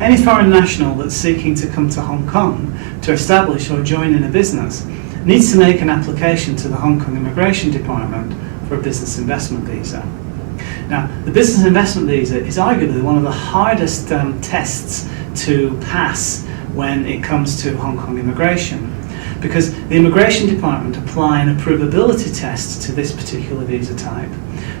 any foreign national that's seeking to come to Hong Kong to establish or join in a business needs to make an application to the Hong Kong Immigration Department for a business investment visa. Now, the business investment visa is arguably one of the hardest tests to pass when it comes to Hong Kong immigration, because the Immigration Department apply an approvability test to this particular visa type,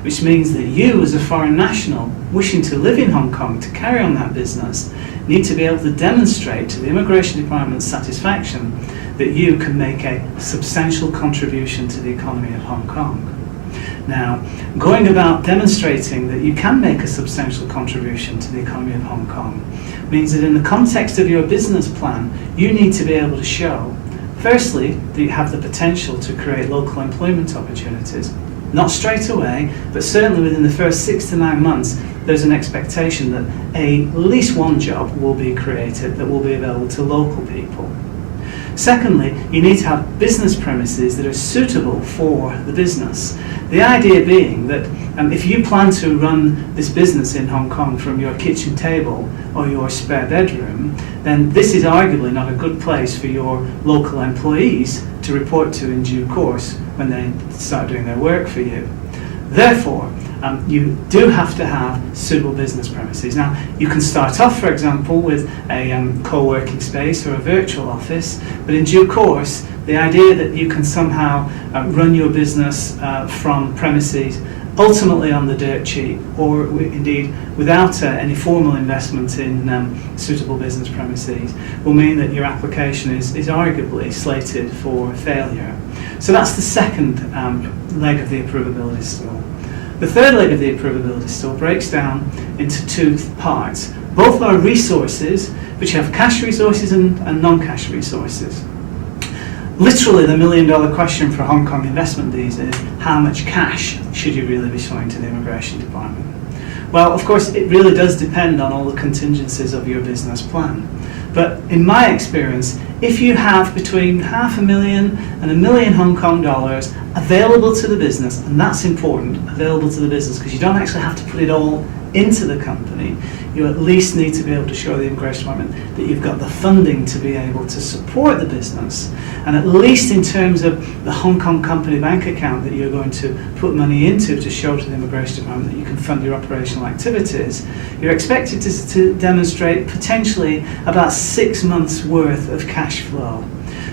which means that you, as a foreign national wishing to live in Hong Kong to carry on that business, need to be able to demonstrate to the Immigration Department's satisfaction that you can make a substantial contribution to the economy of Hong Kong. Now, going about demonstrating that you can make a substantial contribution to the economy of Hong Kong means that in the context of your business plan, you need to be able to show, firstly, that you have the potential to create local employment opportunities. Not straight away, but certainly within the first 6 to 9 months, there's an expectation that at least one job will be created that will be available to local people. Secondly, you need to have business premises that are suitable for the business. The idea being that if you plan to run this business in Hong Kong from your kitchen table or your spare bedroom, then this is arguably not a good place for your local employees to report to in due course when they start doing their work for you. Therefore, you do have to have suitable business premises. Now, you can start off, for example, with a co-working space or a virtual office, but in due course, the idea that you can somehow run your business from premises ultimately on the dirt cheap, or indeed without any formal investment in suitable business premises, will mean that your application is arguably slated for failure. So that's the second leg of the approvability stool. The third leg of the approvability stool breaks down into two parts. Both are resources, which have cash resources and non-cash resources. Literally, the million-dollar question for Hong Kong investment visa is, how much cash should you really be showing to the Immigration Department? Well, of course, it really does depend on all the contingencies of your business plan. But in my experience, if you have between $500,000 and $1 million Hong Kong dollars available to the business, and that's important, available to the business, because you don't actually have to put it all into the company, you at least need to be able to show the Immigration Department that you've got the funding to be able to support the business. And at least in terms of the Hong Kong company bank account that you're going to put money into to show to the Immigration Department that you can fund your operational activities, you're expected to demonstrate potentially about 6 months worth of cash flow.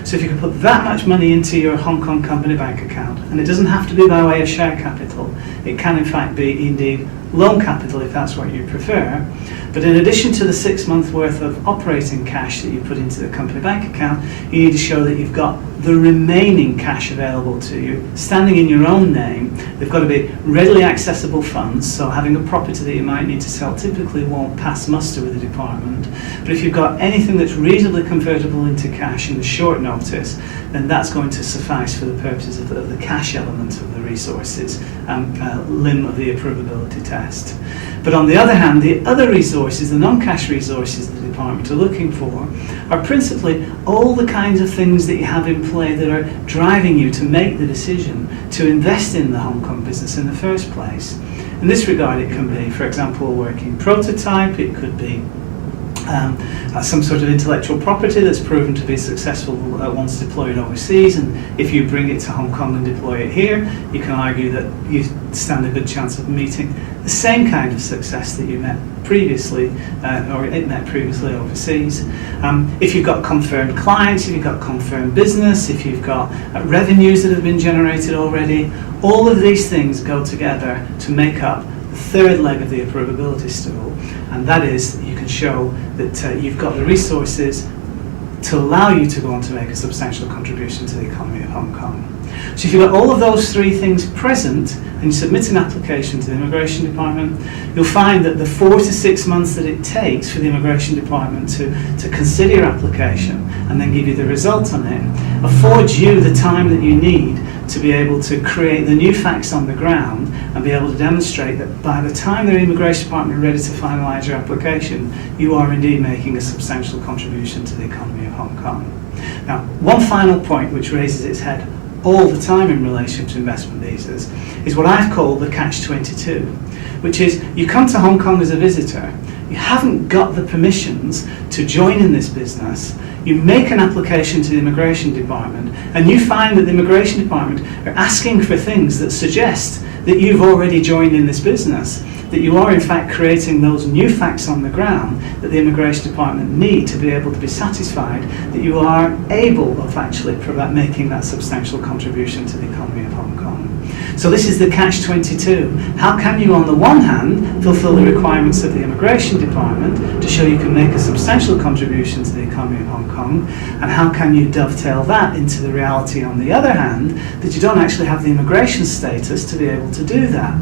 So if you can put that much money into your Hong Kong company bank account, and it doesn't have to be by way of share capital, it can in fact be indeed loan capital if that's what you prefer, but in addition to the 6 months worth of operating cash that you put into the company bank account, you need to show that you've got the remaining cash available to you, standing in your own name. They've got to be readily accessible funds, so having a property that you might need to sell typically won't pass muster with the department. But if you've got anything that's reasonably convertible into cash in the short notice, then that's going to suffice for the purposes of the cash element of the resources limb of the approvability test. But on the other hand, the other resources, the non-cash resources the department are looking for, are principally all the kinds of things that you have in play that are driving you to make the decision to invest in the Hong Kong business in the first place. In this regard, it can be, for example, a working prototype, it could be some sort of intellectual property that's proven to be successful once deployed overseas, and if you bring it to Hong Kong and deploy it here, you can argue that you stand a good chance of meeting the same kind of success that you met previously, or it met previously overseas. If you've got confirmed clients, if you've got confirmed business, if you've got revenues that have been generated already, all of these things go together to make up the third leg of the approvability stool, and that is that you can show that you've got the resources to allow you to go on to make a substantial contribution to the economy of Hong Kong. So if you've got all of those three things present and you submit an application to the Immigration Department, you'll find that the 4 to 6 months that it takes for the Immigration Department to consider your application and then give you the result on it affords you the time that you need to be able to create the new facts on the ground and be able to demonstrate that by the time the Immigration Department are ready to finalise your application, you are indeed making a substantial contribution to the economy of Hong Kong. Now, one final point which raises its head all the time in relation to investment visas is what I've called the catch-22, which is you come to Hong Kong as a visitor, you haven't got the permissions to join in this business, you make an application to the Immigration Department, and you find that the Immigration Department are asking for things that suggest that you've already joined in this business, that you are in fact creating those new facts on the ground that the Immigration Department need to be able to be satisfied that you are able of actually making that substantial contribution to the economy of Hong Kong. So this is the catch-22. How can you on the one hand fulfill the requirements of the Immigration Department to show you can make a substantial contribution to the economy of Hong Kong, and how can you dovetail that into the reality on the other hand that you don't actually have the immigration status to be able to do that?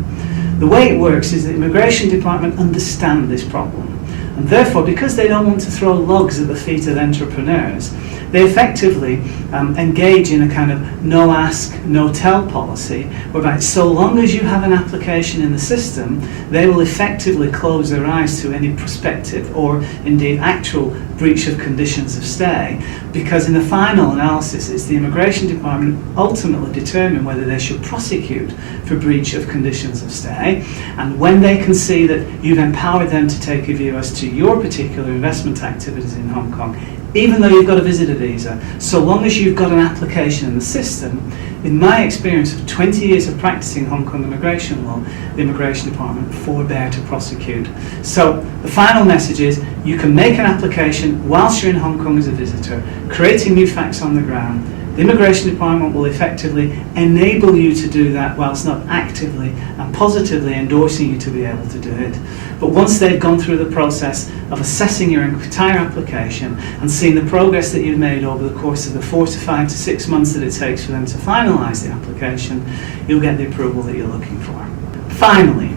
The way it works is the Immigration Department understand this problem, and therefore, because they don't want to throw logs at the feet of entrepreneurs, they effectively engage in a kind of no-ask, no-tell policy, whereby so long as you have an application in the system, they will effectively close their eyes to any prospective or indeed actual breach of conditions of stay, because in the final analysis it's the Immigration Department ultimately determine whether they should prosecute for breach of conditions of stay, and when they can see that you've empowered them to take a view as to your particular investment activities in Hong Kong, even though you've got a visitor visa, so long as you've got an application in the system, in my experience of 20 years of practicing Hong Kong immigration law, the Immigration Department forbear to prosecute. So the final message is you can make an application whilst you're in Hong Kong as a visitor, creating new facts on the ground. The Immigration Department will effectively enable you to do that whilst not actively and positively endorsing you to be able to do it. But once they've gone through the process of assessing your entire application and seeing the progress that you've made over the course of the 4 to 5 to 6 months that it takes for them to finalise the application, you'll get the approval that you're looking for. Finally,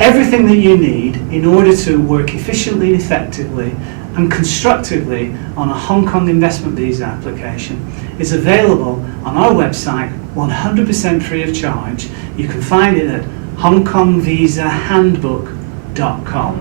everything that you need in order to work efficiently and effectively and constructively on a Hong Kong investment visa application is available on our website 100% free of charge. You can find it at hongkongvisahandbook.com.